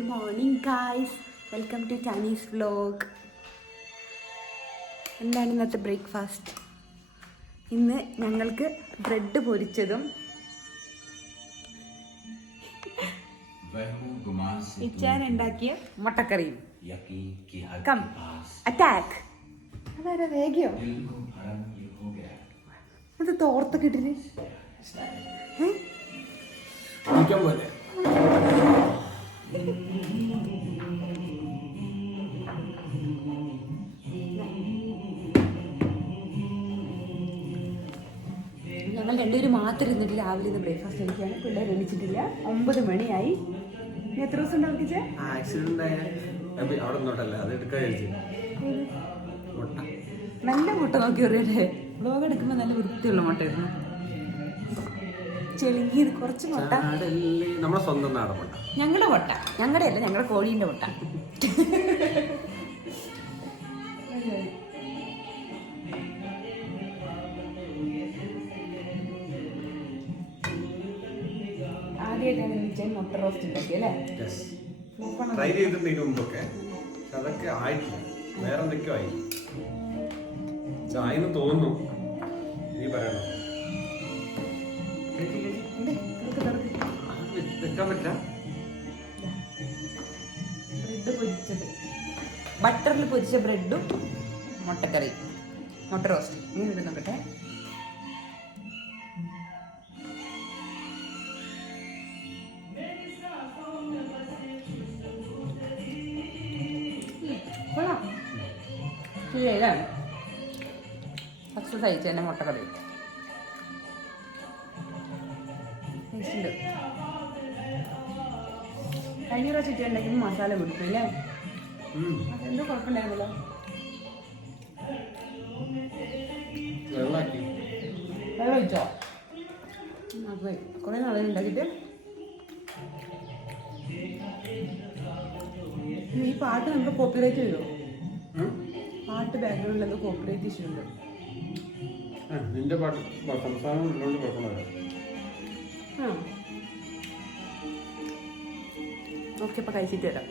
Good morning guys, welcome to Chinese vlog. എന്താണ് ഇന്നത്തെ breakfast? ഇന്ന് ഞങ്ങൾക്ക് ബ്രെഡ് പൊരിച്ചതും ഇച്ചാൻ ഉണ്ടാക്കിയ മുട്ടക്കറിയും. Come attack. അതാരാ വേഗയോ? അത് തോർത്തൊക്കെ ഇട്ടിട്ട് ഞങ്ങൾ രണ്ടുപേരും മാത്രം ഇരുന്നിട്ട് രാവിലെ ഇന്ന് ബ്രേക്ക്ഫാസ്റ്റ് കഴിക്കുകയാണ്. പിള്ളേർ എണീച്ചിട്ടില്ല. 9 മണിയായി. ഇനി എത്ര ദിവസം ഉണ്ടാവും? നല്ല മുട്ട നോക്കി അറിയട്ടെ. വ്ലോഗ് എടുക്കുമ്പോൾ നല്ല വൃത്തിയുള്ള മുട്ടയായിരുന്നു. ചെളിങ്ങിയത് കുറച്ച് മുട്ട. നമ്മുടെ സ്വന്തം നാടൻ മുട്ട. ഞങ്ങളുടെ മുട്ട, ഞങ്ങളുടെ അല്ല, ഞങ്ങളുടെ കോഴീൻ്റെ മുട്ട. ആദ്യമായിട്ടാണ് വിളിച്ചാൽ മുട്ട റോസ്റ്റ് ഉണ്ടാക്കി അല്ലേ? ട്രൈ ചെയ്തിട്ടുണ്ട് മുമ്പൊക്കെ, അതൊക്കെ ആയിട്ടില്ല. വേറെ എന്തൊക്കെയോ ആയി. ചായന്ന് തോന്നുന്നു. നീ പറയണോ? വെക്കാൻ പറ്റില്ല. ബ്രെഡ് പൊരിച്ചത്, ബട്ടറിൽ പൊരിച്ച ബ്രെഡും മുട്ടക്കറി, മുട്ട റോസ്റ്റ്. ഇങ്ങനെ ഇത് നോക്കട്ടെ. ശരിയല്ലേ? ഫസ്റ്റ് കഴിച്ച തന്നെ മുട്ടക്കറി ടേസ്റ്റ്. കഴിഞ്ഞ പ്രാവശ്യം ചിക്കൻ ഉണ്ടാക്കുമ്പോൾ മസാല പിടിക്കും അല്ലേ? അതെന്തോ കുഴപ്പമില്ലായിരുന്നല്ലോ. വെള്ളം ഒഴിച്ചോ? അപ്പോൾ കുറേ നാളെ ഉണ്ടാക്കിയിട്ട് ഈ പാട്ട് നമുക്ക് കോപ്പിറൈറ്റ് വരുമോ? പാട്ട് ബാക്ക്ഗ്രൗണ്ടിൽ എന്തോ കോപ്പിറൈറ്റ് ഇഷ്യൂ ഉണ്ട്. നിന്റെ പാട്ട് സംസാരം ഉള്ളതുകൊണ്ട് കുഴപ്പമില്ല. ഓക്കെ, അപ്പോൾ കഴിച്ചിട്ട് വരാം.